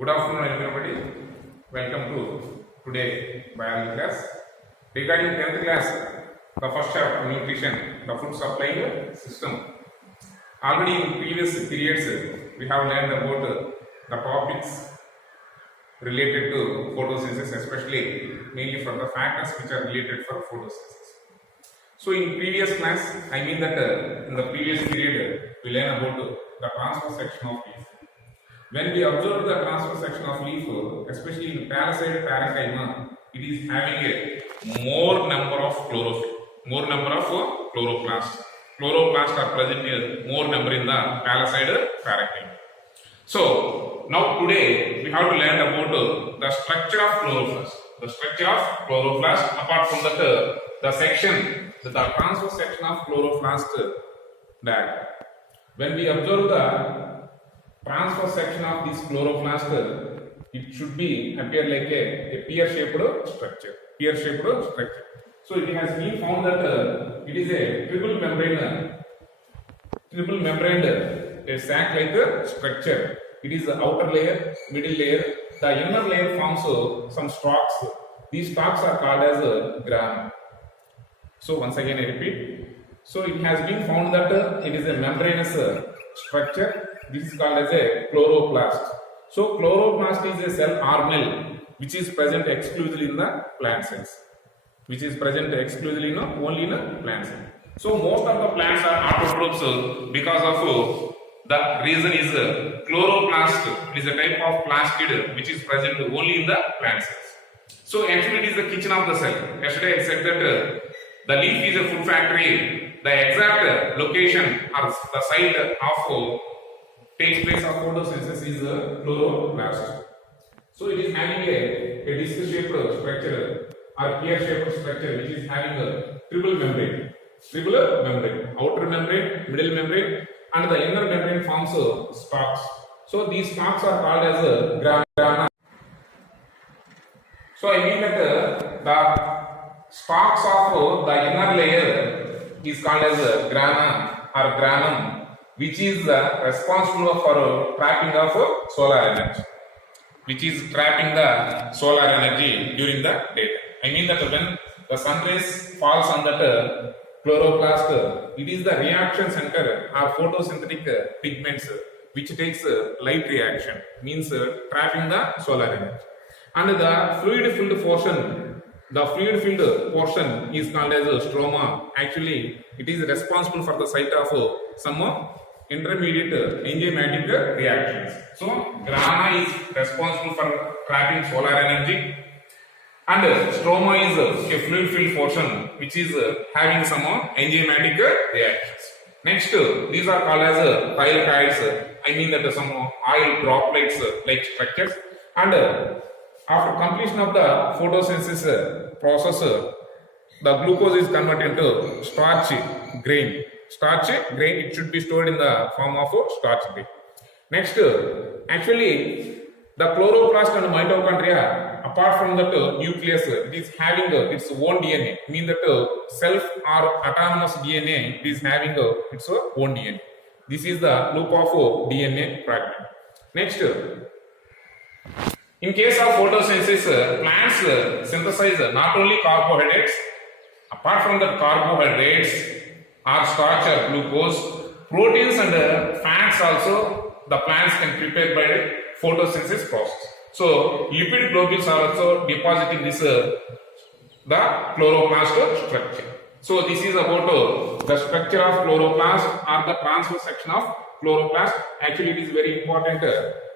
Good afternoon, everybody. Welcome to today biology class. Regarding 10th class, the first chapter nutrition, the food supply system. Already in previous periods, we have learned about the topics related to photosynthesis, especially mainly from the factors which are related for photosynthesis. So in previous class, I mean that in the previous period, we learned about the transfer section of leaf. When we observe the transfer section of leaf, especially in parasite parenchyma, it is having a more number of chlorophyll, more number of chloroplasts. Chloroplasts are present in more number in the parasite parenchyma. So now today we have to learn about the structure of chloroplast. The structure of chloroplast. Apart from that, the section, the transfer section of chloroplast diagram. When we observe the transfer section of this chloroplast, it should be appear like a pear-shaped structure. Pear-shaped structure. So it has been found that it is a triple membraned a sac-like structure. It is the outer layer, middle layer. The inner layer forms some stalks. These stalks are called as gram. So once again I repeat. So it has been found that it is a membranous structure. This is called as a chloroplast. So chloroplast is a cell organelle which is present exclusively in the plant cells. Which is present exclusively only in the plant cells. So most of the plants are autotrophs because of the reason is chloroplast is a type of plastid which is present only in the plant cells. So actually it is the kitchen of the cell. Yesterday I said that the leaf is a food factory. The exact location or the site of takes place of photosynthesis is a chloroplast. So it is having a disc-shaped structure or pear-shaped structure which is having a triple membrane. Triple membrane. Outer membrane, middle membrane, and the inner membrane forms stalks. So these stalks are called as grana. So I mean that the stalks of the inner layer is called as grana or granum, which is responsible for trapping of solar energy, which is trapping the solar energy during the daytime. I mean that when the sun rays falls on that chloroplast, it is the reaction center or photosynthetic pigments which takes light reaction, means trapping the solar energy. And the fluid-filled portion, is called as stroma. Actually, it is responsible for the site of some intermediate enzymatic reactions. So, grana is responsible for trapping solar energy, and stroma is a fluid-filled portion which is having some enzymatic reactions. Next, these are called as thylakoids. I mean that some oil droplets like structures. And after completion of the photosynthesis process, the glucose is converted into starch grain. Starch grain, it should be stored in the form of starch grain. Next, actually, the chloroplast and mitochondria, apart from that nucleus, it is having its own DNA. Mean that self or autonomous DNA, it is having its own DNA. This is the loop of DNA fragment. Next, in case of photosynthesis, plants synthesize not only carbohydrates, apart from the carbohydrates, or starch or glucose, proteins and fats also the plants can prepare by photosynthesis process. So lipid globules are also depositing this the chloroplast structure. So this is about the structure of chloroplast or the transfer section of chloroplast. Actually it is very important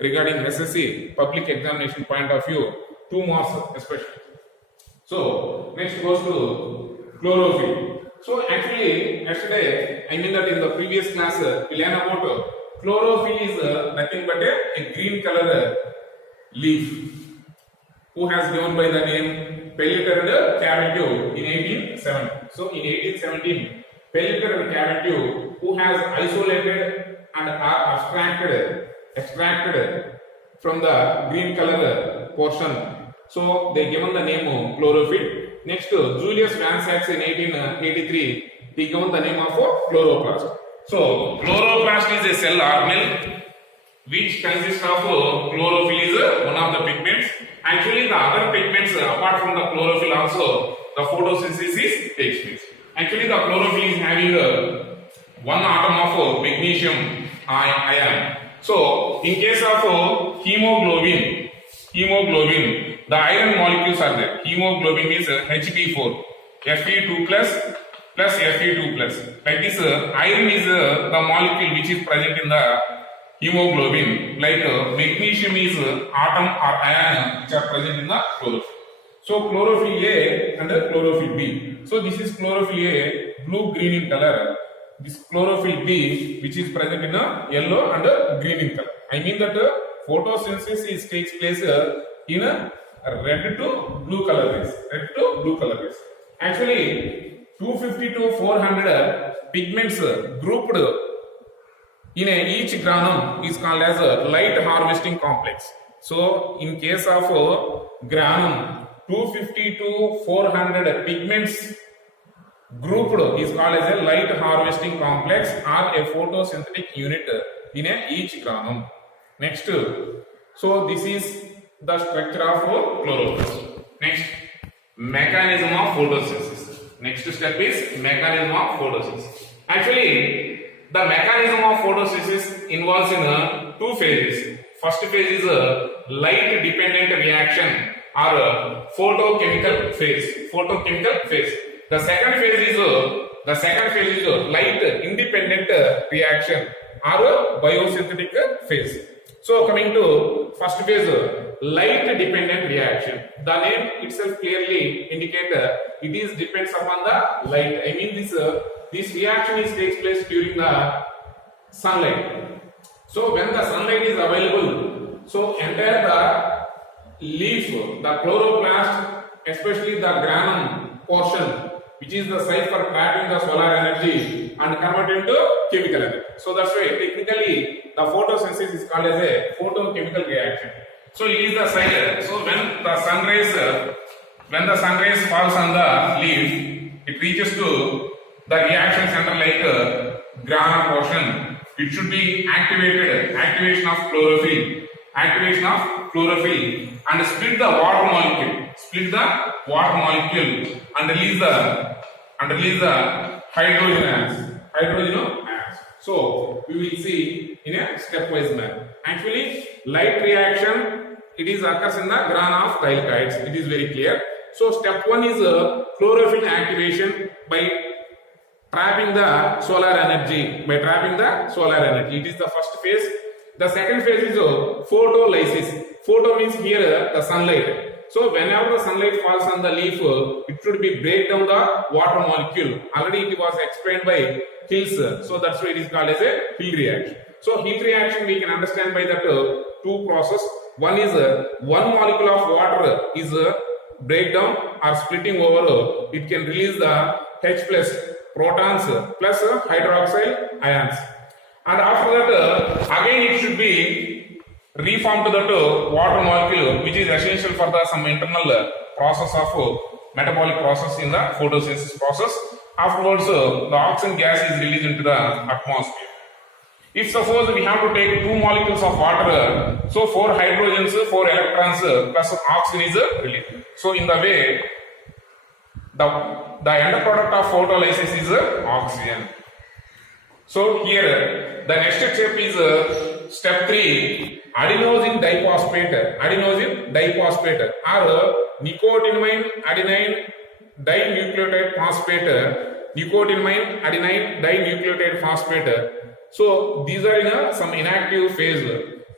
regarding SSC public examination point of view, 2 marks especially. So next goes to chlorophyll. So actually yesterday, I mean that in the previous class we learned about chlorophyll is nothing but a green color leaf. Who has given by the name Pelleter and Cavitio in 1817. So in 1817, Pelleter and Cavitio, who has isolated and are extracted from the green color portion. So they given the name chlorophyll. Next, Julius Van Sachs in 1883, he given the name of chloroplast. So chloroplast is a cell organelle which consists of chlorophyll is one of the pigments. Actually, the other pigments apart from the chlorophyll also the photosynthesis takes place. Actually, the chlorophyll is having one atom of magnesium ion. So, in case of hemoglobin, the iron molecules are there. Hemoglobin means Hb4, Fe2 plus Fe2 plus. Like this, iron is the molecule which is present in the hemoglobin. Like magnesium is atom or ion which are present in the chlorophyll. So chlorophyll A and chlorophyll B. So this is chlorophyll A, blue green in color. This chlorophyll B, which is present in a yellow and green in color. I mean that photosynthesis takes place in a red to blue color rays. Red to blue color rays. Actually, 250 to 400 pigments grouped in each granum is called as a light harvesting complex. So, in case of granum, 250 to 400 pigments grouped is called as a light harvesting complex or a photosynthetic unit in each granum. Next, so this is the structure of chlorophyll. Next, mechanism of photosynthesis. Next step is mechanism of photosynthesis. Actually, the mechanism of photosynthesis involves in two phases. First phase is a light dependent reaction or photochemical phase. The second phase is light independent reaction or biosynthetic phase. So coming to first phase, light dependent reaction. The name itself clearly indicates it is depends upon the light. I mean this reaction takes place during the sunlight. So when the sunlight is available, so entire the leaf, the chloroplast, especially the granum portion, which is the site for trapping the solar energy and convert into chemical energy. So that's why technically the photosynthesis is called as a photochemical reaction. So it is the site. So when the sun rays falls on the leaf, it reaches to the reaction center like granum portion. It should be activation of chlorophyll, and split the water molecule, and release the hydrogen ions. So we will see in a stepwise manner. Actually, light reaction occurs in the grana of thylakoids. It is very clear. So step 1 is chlorophyll activation by trapping the solar energy. It is the first phase. The second phase is photolysis. Photo means here the sunlight. So whenever the sunlight falls on the leaf, it should be break down the water molecule. Already it was explained by Hills. So that's why it is called as a Hill reaction. So Hill reaction we can understand by that two process. One is one molecule of water is breakdown or splitting over. It can release the H plus protons plus hydroxyl ions. And after that, again it should be reformed to that water molecule, which is essential for the some internal process of metabolic process in the photosynthesis process. Afterwards, the oxygen gas is released into the atmosphere. If suppose we have to take two molecules of water, so 4 hydrogens, 4 electrons plus oxygen is released. So in the way, the end product of photolysis is oxygen. So here the next step is step 3, adenosine diphosphate or nicotinamine adenine dinucleotide phosphate. So these are in some inactive phase.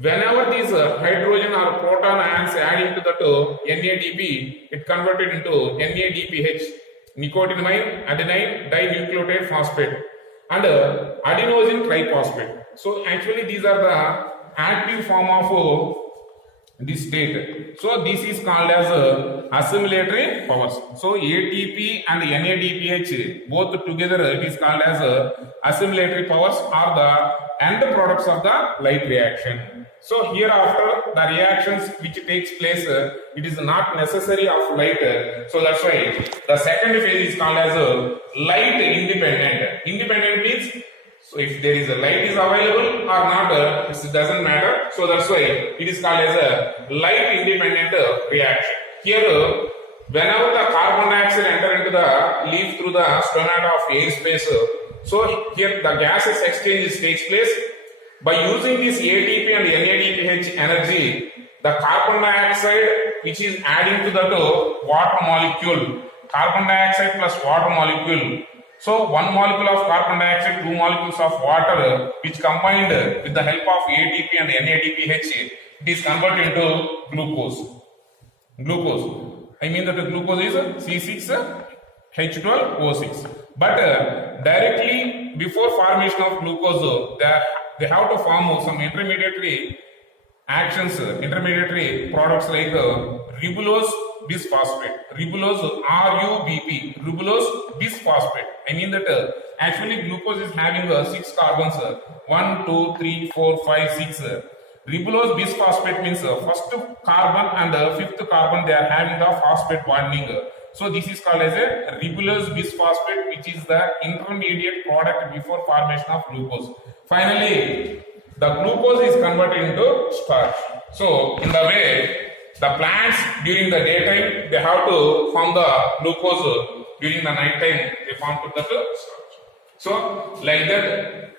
Whenever these hydrogen or proton ions add into that NADP, it converted into NADPH, nicotinamine adenine dinucleotide phosphate, and adenosine triphosphate. So actually these are the active form of this state. So this is called as assimilatory powers. So ATP and NADPH both together it is called as assimilatory powers or the end products of the light reaction. So hereafter the reactions which takes place it is not necessary of light. So that's why the second phase is called as light independent. Independent means So if there is a light is available or not, it doesn't matter. So that's why it is called as a light independent reaction. Here, whenever the carbon dioxide enter into the leaf through the stomata of air space, so here the gases exchange takes place. By using this ATP and NADPH energy, the carbon dioxide which is adding to that water molecule, carbon dioxide plus water molecule. So one molecule of carbon dioxide, two molecules of water, which combined with the help of ATP and NADPH, it is converted into glucose. I mean that the glucose is C6H12O6. But directly before formation of glucose, they have to form some intermediary actions, intermediary products like ribulose bisphosphate, ribulose RUBP, ribulose bisphosphate. I mean that actually glucose is having 6 carbons, 1, 2, 3, 4, 5, 6. Ribulose bisphosphate means first carbon and fifth carbon they are having the phosphate bonding. So this is called as a ribulose bisphosphate, which is the intermediate product before formation of glucose. Finally, the glucose is converted into starch. So in the way, the plants during the daytime they have to form the glucose, during the night time they form to the starch. So like that,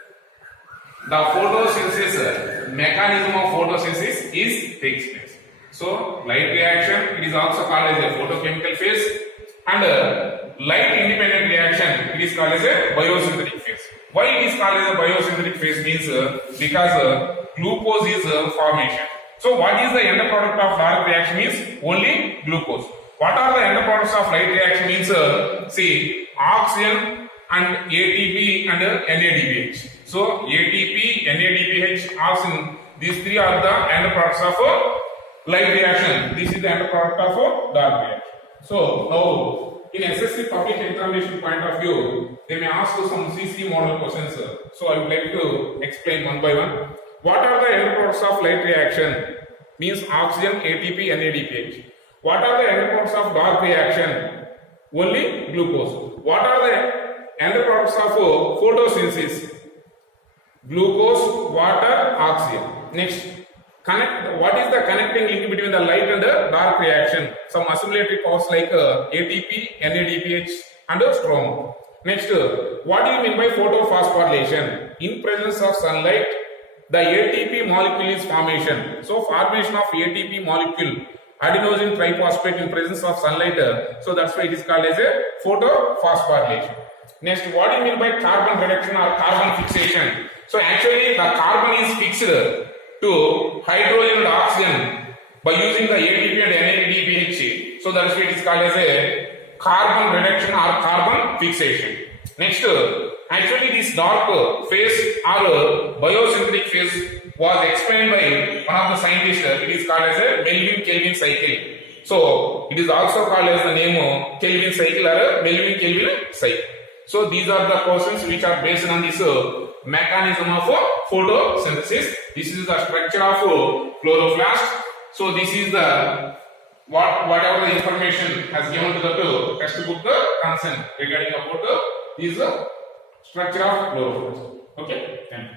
the photosynthesis, mechanism of photosynthesis takes place. So light reaction, it is also called as a photochemical phase, and light independent reaction, it is called as a biosynthetic phase. Why it is called as a biosynthetic phase means because glucose is formation. So what is the end product of dark reaction is only glucose. What are the end products of light reaction means see oxygen and ATP and NADPH. So ATP, NADPH, oxygen, these three are the end products of light reaction. This is the end product of dark reaction. So now in SSC public examination point of view, they may ask you some CC model questions. So I would like to explain one by one. What are the end products of light reaction? Means oxygen, ATP, NADPH. What are the end products of dark reaction? Only glucose. What are the end products of photosynthesis? Glucose, water, oxygen. Next, what is the connecting link between the light and the dark reaction? Some assimilatory powers like ATP, NADPH and stroma. Next, what do you mean by photophosphorylation? In presence of sunlight, the ATP molecule is formation. So formation of ATP molecule, adenosine triphosphate in presence of sunlight. So that's why it is called as a photophosphorylation. Next, what do you mean by carbon reduction or carbon fixation? So actually the carbon is fixed to hydrogen and oxygen by using the ATP and NADPH. So that's why it is called as a carbon reduction or carbon fixation. Next, actually this dark phase or biosynthetic phase was explained by one of the scientists. It is called as a Melvin-Kelvin cycle. So it is also called as the name Kelvin cycle or Melvin-Kelvin cycle. So these are the questions which are based on this mechanism of photosynthesis. This is the structure of chloroplast. So this is the whatever the information has given to the textbook concern regarding about this structure of chloroplast. Okay, thank you.